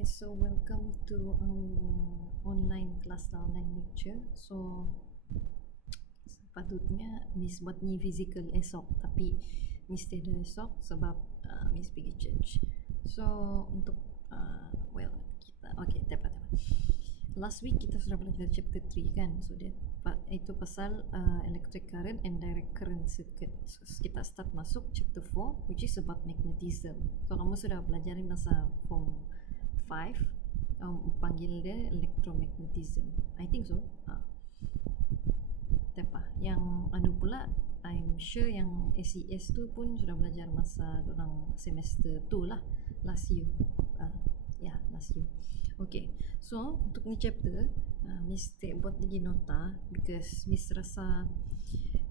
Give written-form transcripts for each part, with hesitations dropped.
guys, so welcome to online class lah, online lecture. So sepatutnya Miss buat ni physical esok, tapi Miss tiada esok sebab Miss pergi church. So untuk kita tepat. Last week kita sudah belajar chapter 3 kan, so itu pasal electric current and direct current circuit. So, kita start masuk chapter 4 which is about magnetism. So kamu sudah belajar masa form 5, panggil dia electromagnetism, I think so. Tepa yang pula I'm sure yang SES tu pun sudah belajar masa orang semester tu lah, last year. Last year. Okay, so untuk ni chapter Miss buat lagi nota because Miss rasa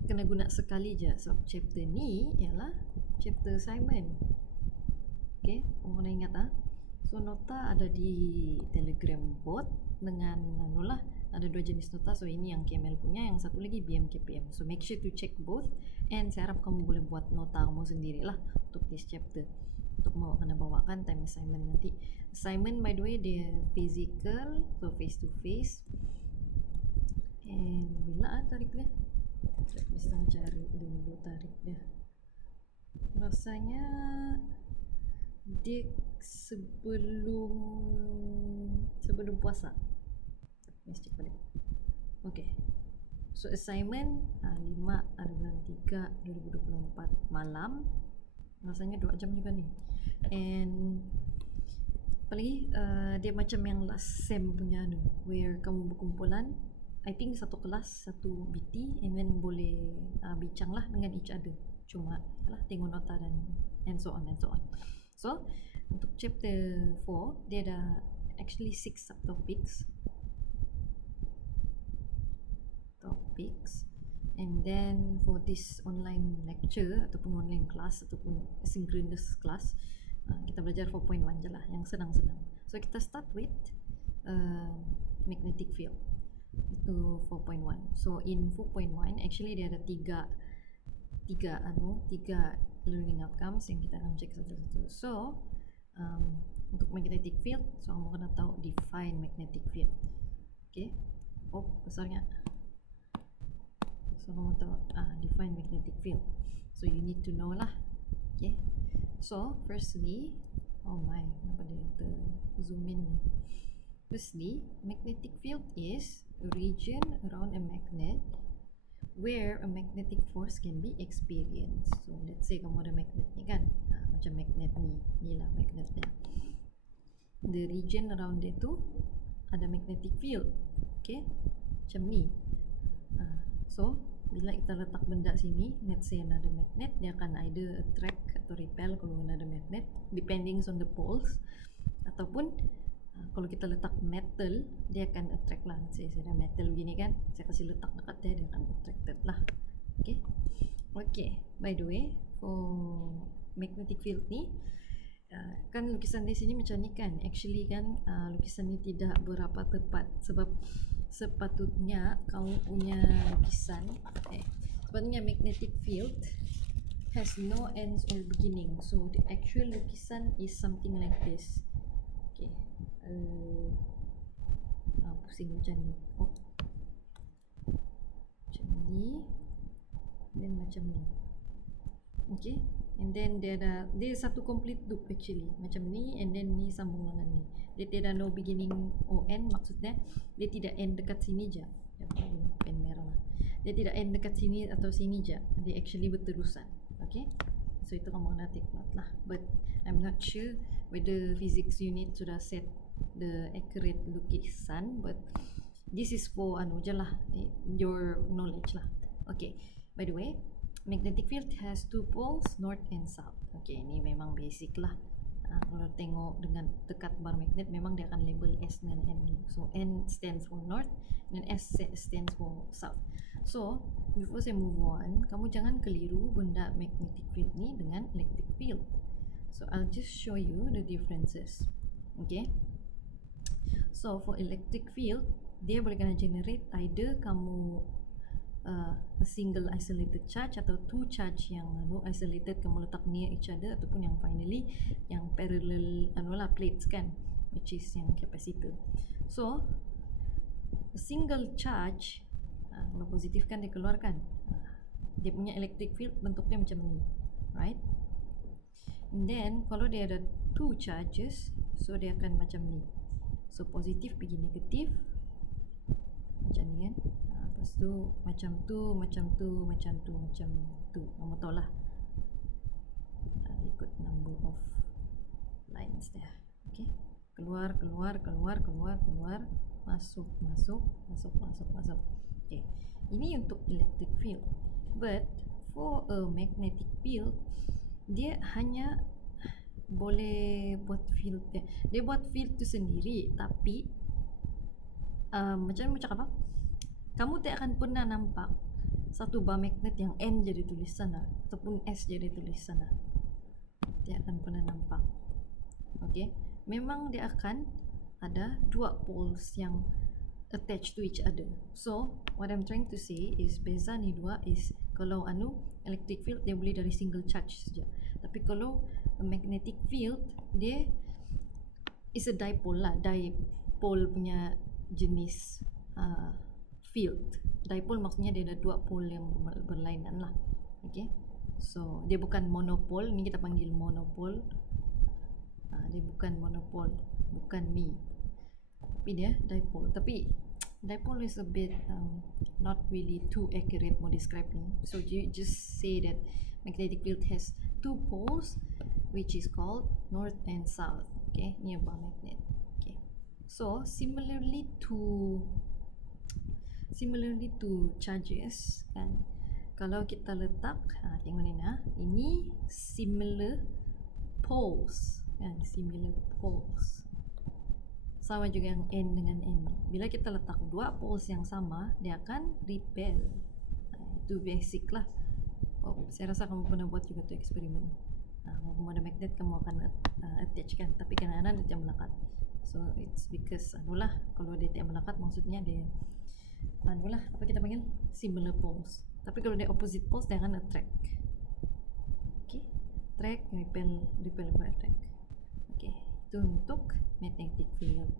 kena guna sekali je sebab chapter ni ialah chapter assignment. Okay, kamu nak ingat So nota ada di Telegram bot dengan ada dua jenis nota. So ini yang KML punya, yang satu lagi BMKPM. So make sure to check both, and saya harap kamu boleh buat nota kamu sendirilah untuk this chapter, untuk mau kena bawakan time assignment nanti. Assignment by the way dia physical, so face to face. And bila tarik dia? Bisa cari dulu tarik dia. Rasanya dia sebelum puasa. Let's check balik. Okay, so assignment 5 bulan 3 2024 malam. Rasanya 2 jam juga ni. And apalagi dia macam yang last sem punya where kamu berkumpulan, I think satu kelas, satu BT, and then boleh bincang lah dengan each other. Cuma tengok nota dan and so on. So untuk chapter 4 dia ada actually 6 subtopics. And then for this online lecture ataupun online class ataupun synchronous class, kita belajar 4.1 je lah, yang senang-senang. So kita start with magnetic field. Itu 4.1. So in 4.1 actually dia ada tiga learning outcomes yang kita akan cek satu-satu. So untuk magnetic field, so kamu kena tahu define magnetic field. Okay, besarnya. So kamu tahu define magnetic field. So you need to know lah. Okay, so firstly, kenapa dia zoom in ni? Firstly, magnetic field is a region around a magnet where a magnetic force can be experienced. So let's say kamu ada magnet ni kan, macam magnet ni lah magnet dia. The region around it tu ada magnetic field. Okay, macam ni. So bila kita letak benda sini, let's say ada magnet, dia akan either attract atau repel kalau ada magnet, depending on the poles. Ataupun kalau kita letak metal, dia akan attract lah. Saya ada metal begini kan, saya kasih letak dekat dia akan attracted lah. Okay, by the way, for magnetic field ni, kan lukisan di sini macam ni kan. Actually kan, lukisan ni tidak berapa tepat sebab sepatutnya kamu punya lukisan, sepatutnya magnetic field has no ends or beginning. So the actual lukisan is something like this. Okay, pusing macam ni. Macam ni, then macam ni. Okay, and then dia satu complete loop actually, macam ni, and then ni sambung dengan ni. Dia tidak no beginning or end, maksudnya dia tidak end dekat sini je. Pen merah lah. Dia tidak end dekat sini atau sini je, dia actually berterusan. Okay, so itu kamu kena take note lah. But I'm not sure whether physics unit sudah set the accurate lukisan, but this is for je lah, your knowledge lah. Okay, by the way, magnetic field has two poles, north and south. Okay, ini memang basic lah. Kalau tengok dengan dekat bar magnet, memang dia akan label S dengan N. So N stands for north dan S stands for south. So before saya move on, kamu jangan keliru benda magnetic field ni dengan electric field. So I'll just show you the differences. Okay, so for electric field, dia boleh kena generate either kamu a single isolated charge atau two charge yang isolated kamu letak near each other, ataupun yang finally yang parallel plates kan. which is yang capacitor. So a single charge, kalau positif kan dia keluarkan, dia punya electric field bentuknya macam ni, right? And then kalau dia ada two charges, so dia akan macam ni. So positif pergi negatif macam ni kan. Lepas tu macam tu, macam tu, macam tu, macam tu. Kamu tahu lah, ikut number of lines dia. Okay, keluar, keluar, keluar, keluar, keluar, masuk, masuk, masuk, masuk, masuk. Okay, ini untuk electric field. But for a magnetic field, dia hanya boleh buat field dia buat field tu sendiri, tapi macam cakap apa, kamu tak akan pernah nampak satu bar magnet yang N jadi tulis sana ataupun S jadi tulis sana. Dia akan pernah nampak. Okay, memang dia akan ada dua poles yang attached to each other. So what I'm trying to say is beza ni dua is kalau electric field dia boleh dari single charge saja. Tapi kalau a magnetic field dia is a dipole lah, dipole punya jenis field. Dipole maksudnya dia ada dua pole yang berlainan lah. Okay, so dia bukan monopole, ni kita panggil monopole. Dia bukan monopole, bukan ni, tapi dia dipole. Tapi dipole is a bit not really too accurate for describing. So you just say that magnetic field has two poles, which is called north and south. Okay, nearby magnet. Okay, so similarly to charges kan, kalau kita letak tengok ni nah, ini similar poles kan, similar poles sama juga yang N dengan N. Bila kita letak dua poles yang sama, dia akan repel. Itu basic lah. Saya rasa kamu pernah buat juga tu eksperimen. Kamu ada magnet, kamu akan attach kan, tapi kadang-kadang dia tidak melekat. So it's because kalau dia tidak melekat maksudnya dia apa kita panggil similar poles. Tapi kalau dia opposite poles, dia akan attract. Okay, attract, repel, attract. Okay, itu untuk magnetic field.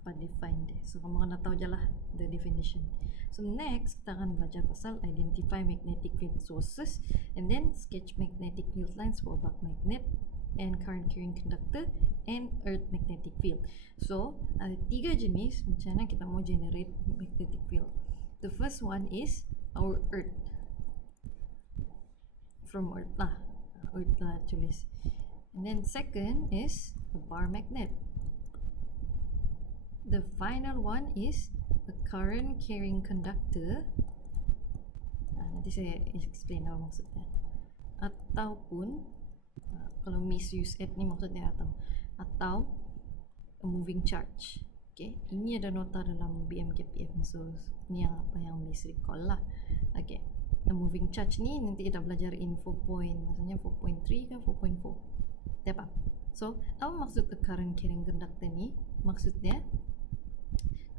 Apa define dia. So kamu kena tahu je lah the definition. So next kita akan belajar pasal identify magnetic field sources and then sketch magnetic field lines for bulk magnet and current carrying conductor and earth magnetic field. So ada tiga jenis macam mana kita mau generate magnetic field. The first one is our earth, from earth lah tulis. And then second is a bar magnet. The final one is a current carrying conductor. Nanti saya explain apa maksudnya. Ataupun kalau misuse it ni maksudnya atau a moving charge. Okay, ini ada nota dalam BMKPM, so ni yang apa yang miss recall lah. Okay, a moving charge ni nanti kita belajar in 4.3 ke 4.4. Apa? So apa maksud a current carrying conductor ni? Maksudnya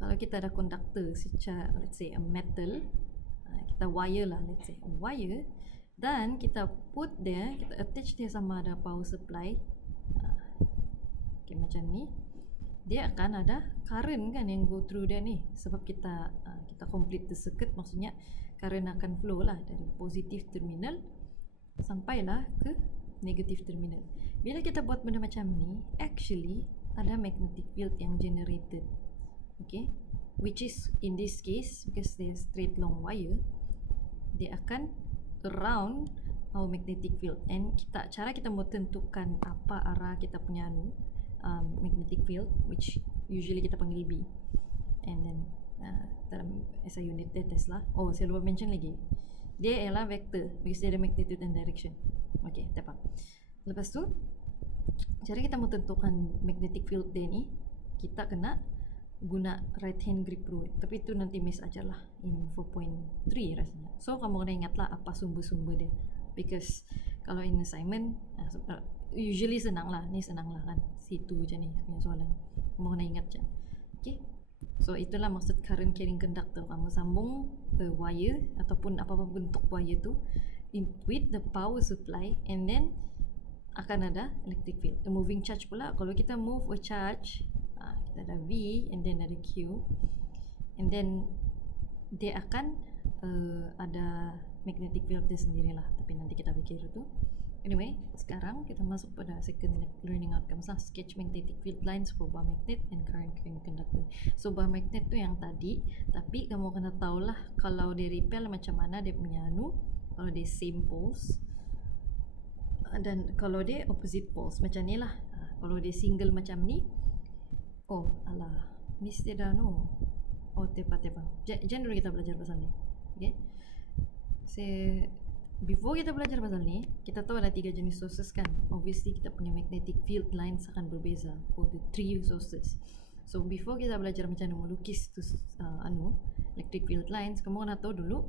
kalau kita ada conductor secara, let's say a metal, kita wire lah, let's say a wire, dan kita put dia, kita attach dia sama ada power supply, okay, macam ni, dia akan ada current kan yang go through dia ni, sebab kita complete the circuit, maksudnya current akan flow lah dari positive terminal sampailah ke negative terminal. Bila kita buat benda macam ni, actually ada magnetic field yang generated. Okay, which is in this case because they straight long wire, dia akan around our magnetic field. And cara kita mau tentukan apa arah kita punya magnetic field, which usually kita panggil B. And then dalam SI unit dia Tesla. Oh, saya lupa mention lagi, dia ialah vector because dia ada magnitude and direction. Okay, tepat. Lepas tu cara kita mau tentukan magnetic field dia ni, kita kena guna right hand grip rule. Tapi itu nanti miss aja lah in 4.3 rasanya. So kamu kena ingatlah apa sumber-sumber dia, because kalau in assignment usually senang lah, ni senang lah kan, situ je ni punya soalan, kamu kena ingat je. Okay, so itulah maksud current carrying conductor. Kamu sambung ke wire ataupun apa-apa bentuk wire tu with the power supply, and then akan ada electric field. The moving charge pula, kalau kita move a charge, kita ada V and then ada Q, and then dia akan ada magnetic field dia sendirilah, tapi nanti kita fikir itu. Anyway, sekarang kita masuk pada second learning outcomes lah. Sketch magnetic field lines for bar magnet and current carrying conductor. So bar magnet tu yang tadi, tapi kamu kena tahulah kalau dia repel macam mana dia punya kalau dia same poles, dan kalau dia opposite poles macam ni lah. Kalau dia single macam ni, oh alah, miss dia dah oh tepa. Jangan dulu kita belajar pasal ni. Okay, before kita belajar pasal ni, kita tahu ada 3 jenis sources kan. Obviously kita punya magnetic field lines akan berbeza for the 3 sources. So before kita belajar macam mana melukis tu electric field lines, kamu kena tahu dulu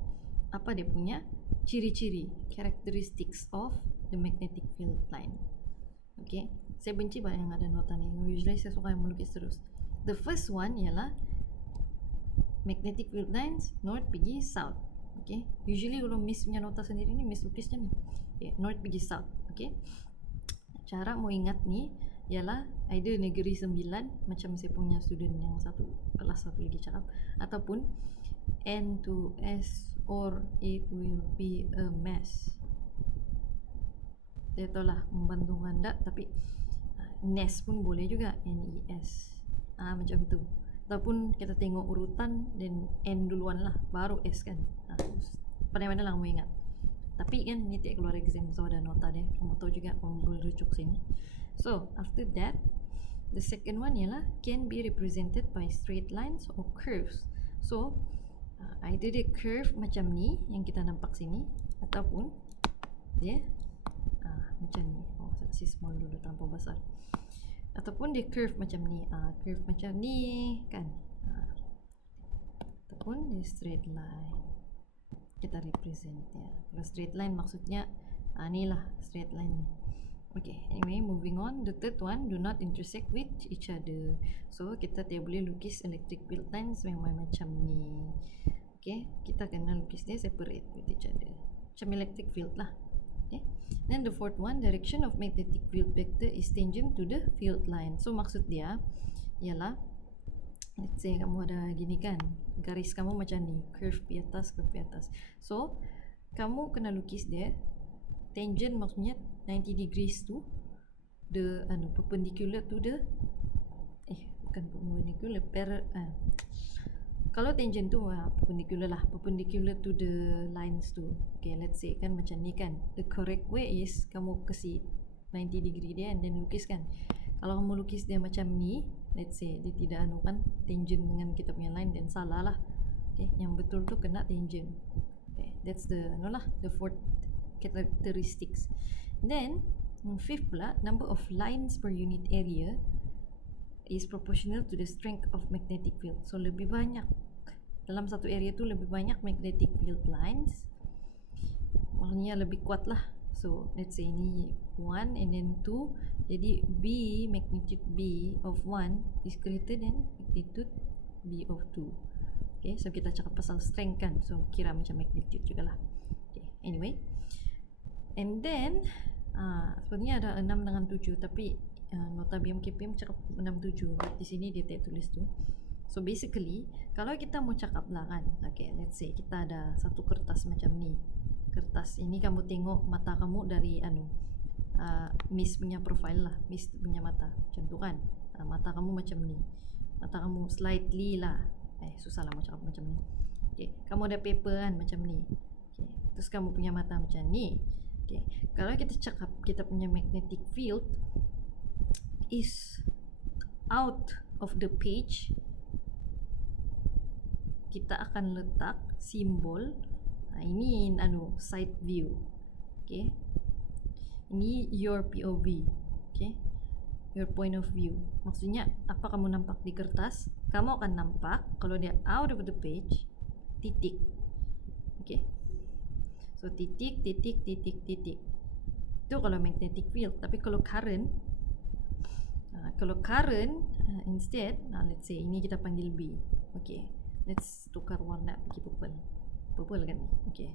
apa dia punya ciri-ciri, characteristics of the magnetic field line. Okay, saya benci banget yang ada nota ni. Usually saya suka yang melukis terus. The first one ialah magnetic field lines north pergi south. Okay, usually kalau miss punya nota sendiri ni, miss lukisnya ni. Okay, north pergi south. Okay, cara mau ingat ni ialah either negeri 9 macam saya punya student yang kelas 1 lagi cakap, ataupun N to S, or it will be a mess. Saya tahu lah membantu anda, tapi NES pun boleh juga, NES, macam tu. Ataupun kita tengok urutan dan N duluan lah, baru S kan. Pandai-pandai lah kamu ingat. Tapi kan ni tak keluar exam, so ada nota dia, kamu tahu juga, kamu boleh rujuk sini. So after that, the second one ialah can be represented by straight lines or curves. So either dia curve macam ni yang kita nampak sini, ataupun dia macam ni. Oh, saya kasih small dulu, terlampau besar. Ataupun dia curve macam ni, curve macam ni kan. Ataupun dia straight line, kita represent dia. Kalau straight line maksudnya ni lah straight line ni. Okay, anyway, moving on. The third one, do not intersect with each other. So kita tidak boleh lukis electric field lines memang macam ni. Okay, kita kena lukis dia separate with each other, macam electric field lah. Okay, then the fourth one, direction of magnetic field vector is tangent to the field line. So maksud dia ialah, let's say kamu ada gini kan, garis kamu macam ni, curve di atas, curve di atas. So kamu kena lukis dia tangent, maksudnya 90 degrees to the perpendicular to the bukan perpendicular, kalau tangent tu perpendicular lah, perpendicular to the lines tu. Okay, let's say kan macam ni kan, the correct way is kamu kasi 90 degree dia and then lukis kan. Kalau kamu lukis dia macam ni, let's say dia tidak kan tangent dengan kita punya line, dan salah lah. Okay, yang betul tu kena tangent. Okay, that's the the fourth characteristics. Then fifth pula, number of lines per unit area is proportional to the strength of magnetic field. So lebih banyak dalam satu area tu, lebih banyak magnetic field lines, maknanya lebih kuat lah. So let's say ini 1 and then 2, jadi B, magnitude B of 1 is greater than magnitude B of 2. Okay, so kita cakap pasal strength kan, so kira macam magnitude jugalah. Okay, anyway, and then sebenarnya ada 6 dengan 7, tapi nota BMKPM cakap 6-7, but di sini dia tak tulis tu. So basically, kalau kita mau cakap lah kan, okay, let's say kita ada satu kertas macam ni. Kertas ini kamu tengok mata kamu dari Miss punya profile lah, Miss punya mata macam tu kan. Mata kamu macam ni, mata kamu slightly lah, susah lah mau cakap macam ni. Okay, kamu ada paper kan macam ni. Okay, terus kamu punya mata macam ni. Okay, kalau kita cakap kita punya magnetic field is out of the page, kita akan letak simbol ini side view. Okay, ini your POV. Okay, your point of view. Maksudnya apa kamu nampak di kertas, kamu akan nampak kalau dia out of the page, titik. Okay, so titik, titik, titik, titik. Itu kalau magnetic field. Tapi kalau current, instead, let's say ini kita panggil B. Okay, let's tukar warna pergi purple kan. Okay,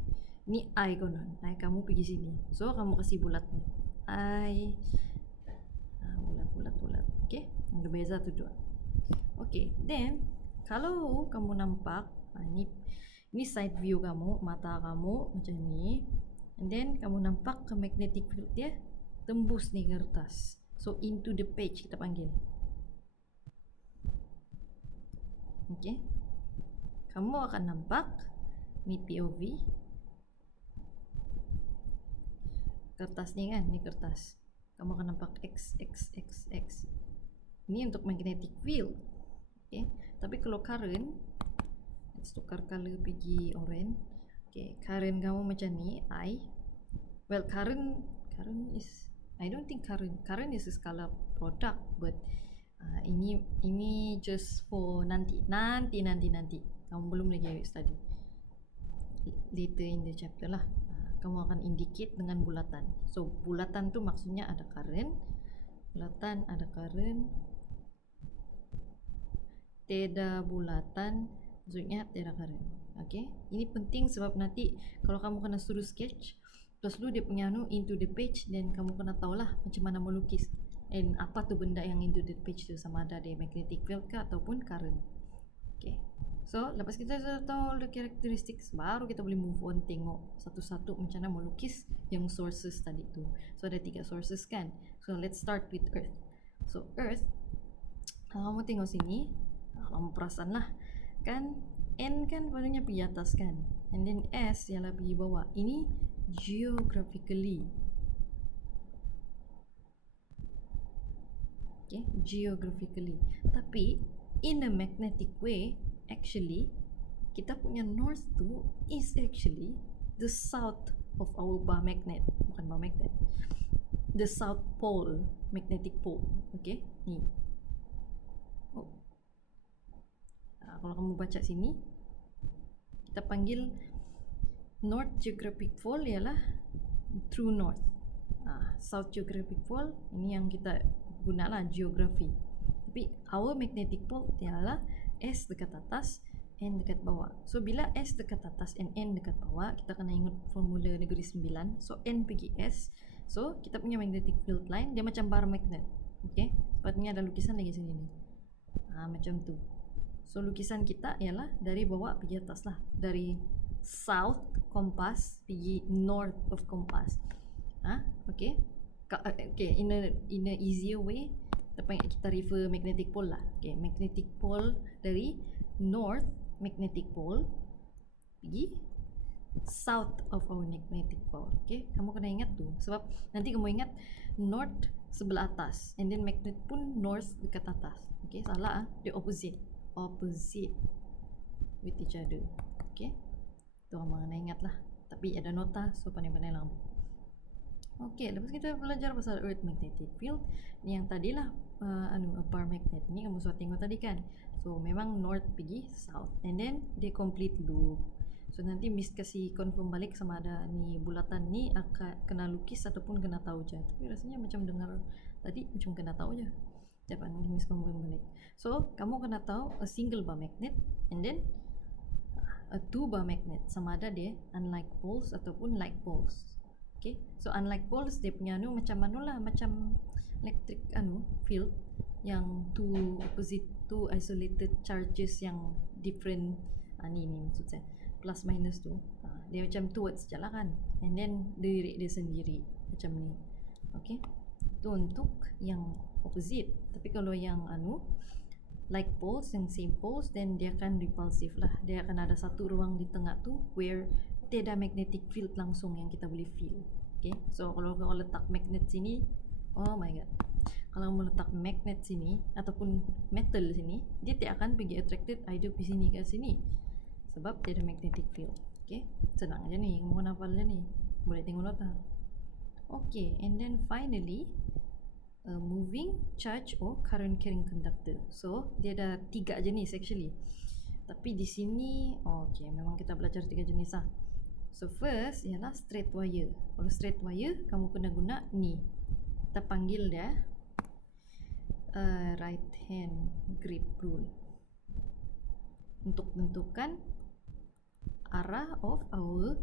ini I konon, I kamu pergi sini, so kamu kasih bulat ni I bulat. Okay, ada beza tu dua. Okay, then kalau kamu nampak ni side view kamu, mata kamu macam ni, and then kamu nampak ke magnetic field dia tembus ni kertas. So into the page kita panggil. Okay, kamu akan nampak ni POV kertas ni kan, ni kertas. Kamu akan nampak X. Ini untuk magnetic field. Okay, tapi kalau current, let's tukar color pergi orange. Okay, current kamu macam ni, well current is, I don't think current is a scalar product, but ini just for nanti. Kamu belum lagi study. Later in the chapter lah. Kamu akan indicate dengan bulatan. So bulatan tu maksudnya ada current, bulatan ada current, tiada bulatan maksudnya tiada current. Okay, ini penting sebab nanti kalau kamu kena suruh sketch, terus dulu dia punya into the page, dan kamu kena tahulah macam mana melukis, and apa tu benda yang into the page tu, sama ada dia magnetic field ke ataupun current. Okay, so lepas kita sudah tahu the characteristics, baru kita boleh move on tengok satu-satu macam mana melukis yang sources tadi tu. So ada 3 sources kan. So let's start with Earth. So Earth, kalau kamu tengok sini, kamu perasan lah kan, N kan palingnya pergi atas kan, and then S ialah pergi bawah. Ini geographically. Okay, geographically. Tapi in a magnetic way, actually kita punya north tu is actually the south of our bar magnet. Bukan bar magnet, the south pole, magnetic pole. Okay, ni. Kalau kamu baca sini, kita panggil north geographic pole ialah true north. South geographic pole ini yang kita gunalah geografi. Tapi our magnetic pole ialah S dekat atas, N dekat bawah. So bila S dekat atas and N dekat bawah, kita kena ingat formula negeri 9. So N pergi S. So kita punya magnetic field line dia macam bar magnet. Okay, sepatutnya ada lukisan lagi sini ni. Macam tu. So lukisan kita ialah dari bawah pergi atas lah, dari south compass pergi north of compass. Okay. Okay, in a easier way, kita refer magnetic pole lah. Okay, magnetic pole dari north magnetic pole pergi south of our magnetic pole. Okay, kamu kena ingat tu, sebab nanti kamu ingat north sebelah atas, and then magnet pun north dekat atas. Okay, salah, dia opposite with each other. Okay, tu kamu kena ingat lah. Tapi ada nota, so pandai-pandai lah. Okay, lepas kita belajar pasal Earth magnetic field, ni yang tadilah a bar magnet ni kamu sudah tengok tadi kan. So memang north pergi south, and then dia complete loop. So nanti Miss kasih confirm balik sama ada ni bulatan ni akan kena lukis ataupun kena tahu je. Tapi rasanya macam dengar tadi macam kena tahu je. Sekejap nanti Miss confirm balik. So kamu kena tahu a single bar magnet and then a two bar magnet, sama ada dia unlike poles ataupun like poles. Okay, so unlike poles dia punya macam manulah, macam electric field yang two opposite, two isolated charges yang different. Ni maksud saya plus minus tu, dia macam towards je lah kan, and then diri dia sendiri macam ni. Okay, tu untuk yang opposite. Tapi kalau yang like poles, yang same poles, then dia akan repulsive lah. Dia akan ada satu ruang di tengah tu where tiada magnetic field langsung yang kita boleh feel. Okay, so kalau kau letak magnet sini, oh my god, kalau kamu letak magnet sini ataupun metal sini, dia tidak akan pergi attracted either di sini ke sini sebab dia ada magnetic field. Okay, senang aja nih, kamu kena hafal aja nih, boleh tengok nota. Okay, and then finally moving charge or current carrying conductor. So dia ada 3 jenis actually, tapi di sini okay, memang kita belajar 3 jenis lah. So first ialah straight wire. Kalau straight wire kamu kena guna ni, kita panggil dia right hand grip rule untuk menentukan arah of our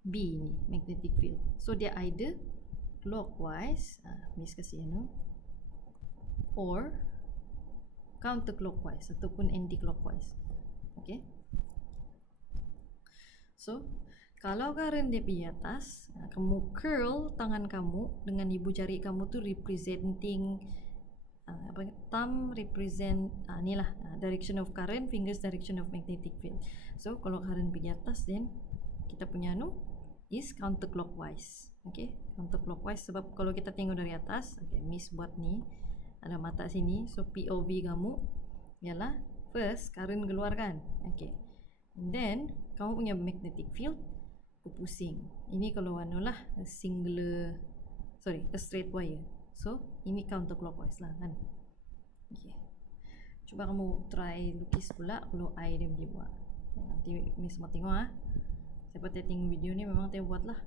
B ni, magnetic field. So dia either clockwise, Miss kasih or counterclockwise ataupun anti-clockwise. Okay. So kalau current dia pergi atas, kamu curl tangan kamu dengan ibu jari kamu tu representing thumb represent ni lah direction of current, fingers direction of magnetic field. So kalau current pergi atas, then kita punya is counterclockwise. Okay, counterclockwise sebab kalau kita tengok dari atas, okay, Miss buat ni ada mata sini, so POV kamu ialah first current keluarkan, okay, and then kamu punya magnetic field pusing. Ini kalau lah a straight wire. So ini counterclockwise lah kan. Okay. Cuba kamu try lukis pula kalau I dia buat. Nanti Miss mau tengok Siapa tengok video ni memang dia buat lah.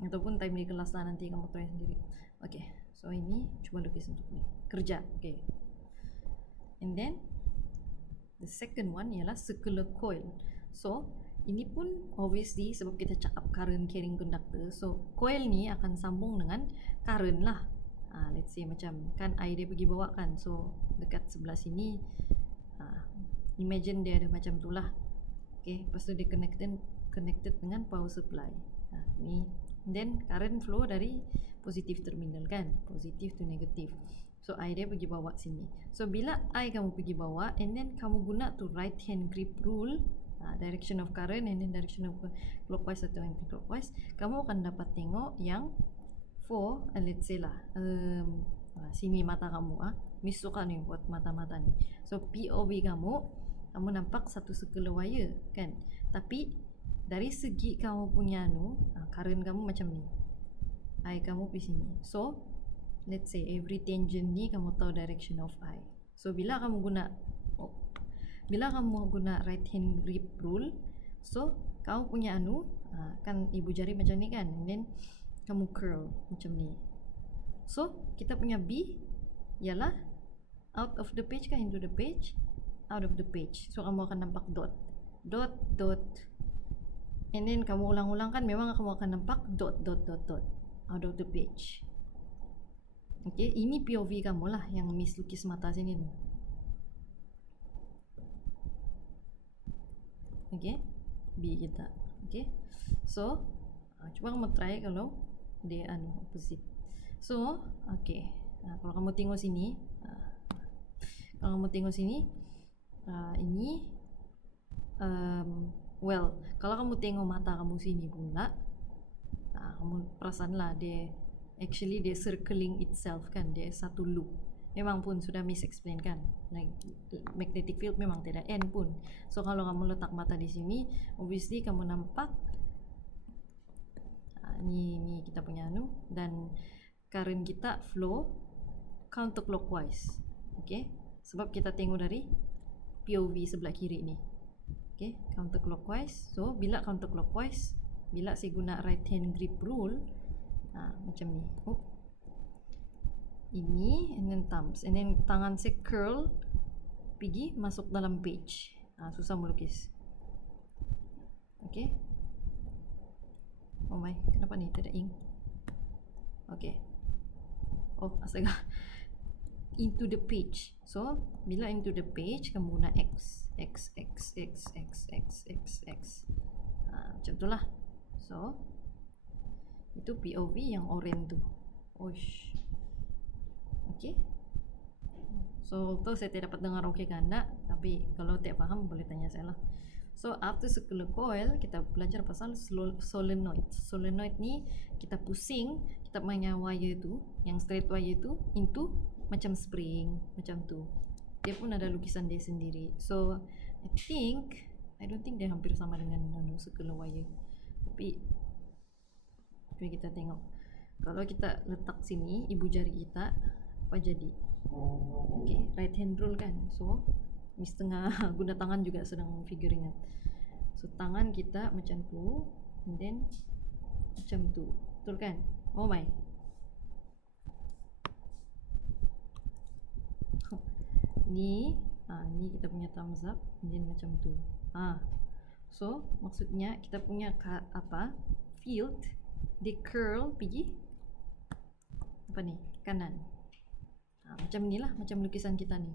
Ataupun time di kelas lah nanti kamu try sendiri. Okay. So ini cuba lukis untuk ni. Kerja. Okay. And then the second one ialah circular coil. So ini pun obviously sebab kita cakap current carrying conductor, so coil ni akan sambung dengan current lah. Let's say macam kan air dia pergi bawa kan, so dekat sebelah sini imagine dia ada macam tu lah. Okay, lepas tu dia connected dengan power supply. Ni then current flow dari positif terminal kan, positif to negatif. So air dia pergi bawa sini. So bila air kamu pergi bawa and then kamu guna tu right hand grip rule, direction of current and then direction of clockwise atau anti-clockwise, kamu akan dapat tengok yang for let's say lah sini mata kamu Miss suka ni buat mata-mata ni. So POV kamu nampak satu circular wire kan, tapi dari segi kamu punya current kamu macam ni, I kamu pergi sini. So let's say every tangent ni kamu tahu direction of I. So bila kamu guna right hand grip rule, so kamu punya kan ibu jari macam ni kan, and then kamu curl macam ni. So kita punya B ialah out of the page kan, into the page, out of the page. So kamu akan nampak dot, and then kamu ulang-ulang kan, memang kamu akan nampak dot out of the page. Okay, ini POV kamu lah yang Miss lukis mata sini tu. Okay, B kita. Okay, so cuba kamu try kalau dia opposite. So okay, kalau kamu tengok sini, ini well, kalau kamu tengok mata kamu sini pula, kamu perasan lah dia actually dia circling itself kan, dia satu loop. Memang pun sudah Miss explain kan, like magnetic field memang tidak end pun. So kalau kamu letak mata di sini, obviously kamu nampak ni kita punya dan current kita flow counterclockwise. Okay, sebab kita tengok dari POV sebelah kiri ni. Okay, counterclockwise. So bila counterclockwise, bila saya guna right hand grip rule, macam ni. Ini and then thumbs, and then tangan saya curl pergi masuk dalam page. Susah melukis. Okay. Oh my, kenapa ni tak ada ink? Okay. Oh astaga. Into the page. So bila into the page, kamu guna X. Macam tu lah. So itu POV yang orange tu. Oish. Okay. So tu saya tidak dapat dengar okey kan tak? Tapi kalau tak faham boleh tanya saya lah. So after circular coil, kita belajar pasal solenoid. Solenoid ni kita pusing, kita punya wire tu, yang straight wire tu into macam spring, macam tu. Dia pun ada lukisan dia sendiri. So I don't think dia hampir sama dengan circular wire. Tapi cuba kita tengok. Kalau kita letak sini ibu jari kita, apa jadi? Okay, right hand rule kan. So Miss tengah guna tangan juga sedang figuring out. So tangan kita macam tu, and then macam tu. Betul kan? Oh my. Ni kita punya thumbs up, and then macam tu. So maksudnya kita punya field dia curl pergi apa ni, kanan. Macam ni lah, macam lukisan kita ni.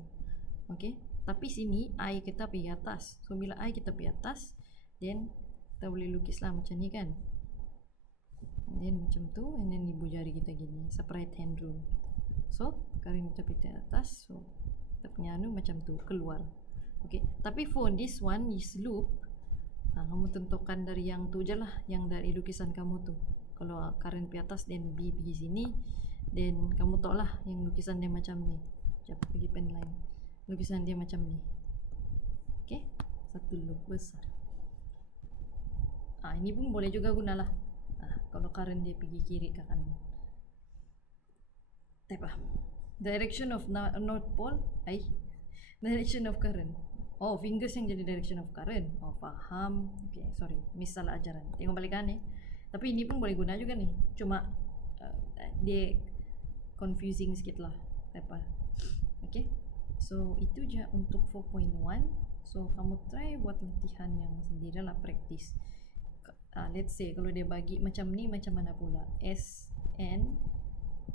Okay, tapi sini eye kita pergi atas. So bila eye kita pergi atas, then kita boleh lukis lah macam ni kan. And then macam tu, and then ibu jari kita gini, separate hand rule. So karin kita pergi atas, so kita punya anu macam tu keluar. Okay, tapi for this one is loop. Kamu tentukan dari yang tu je lah, yang dari lukisan kamu tu. Kalau karin pergi atas, then B pergi sini, then kamu tahu lah yang lukisan dia macam ni. Sekejap, pergi pen line. Lukisan dia macam ni. Okay, satu loop besar. Ini pun boleh juga gunalah. Kalau karin dia pergi kiri ke kanan. Type lah. Direction of North Pole. Direction of current. Oh, fingers yang jadi direction of current. Oh, faham. Okay, sorry, miss salah ajaran. Tengok balikan ni. Tapi ini pun boleh guna juga nih. Cuma dia confusing sikit lah. Type. Okay, so itu je untuk 4.1. So kamu try buat latihan yang sendiri lah, practice. Let's say kalau dia bagi macam ni, macam mana pula? S, N,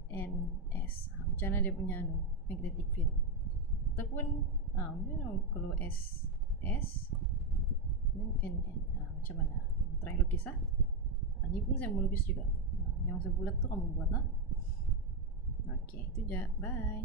N, S. Macam mana dia punya anu, magnetic field. Ataupun kalau S, S, N, N. Macam mana? Try lukis lah. Ni pun saya mau lukis juga. Yang sebulat tu kamu buat lah. Okay, itu je. Bye.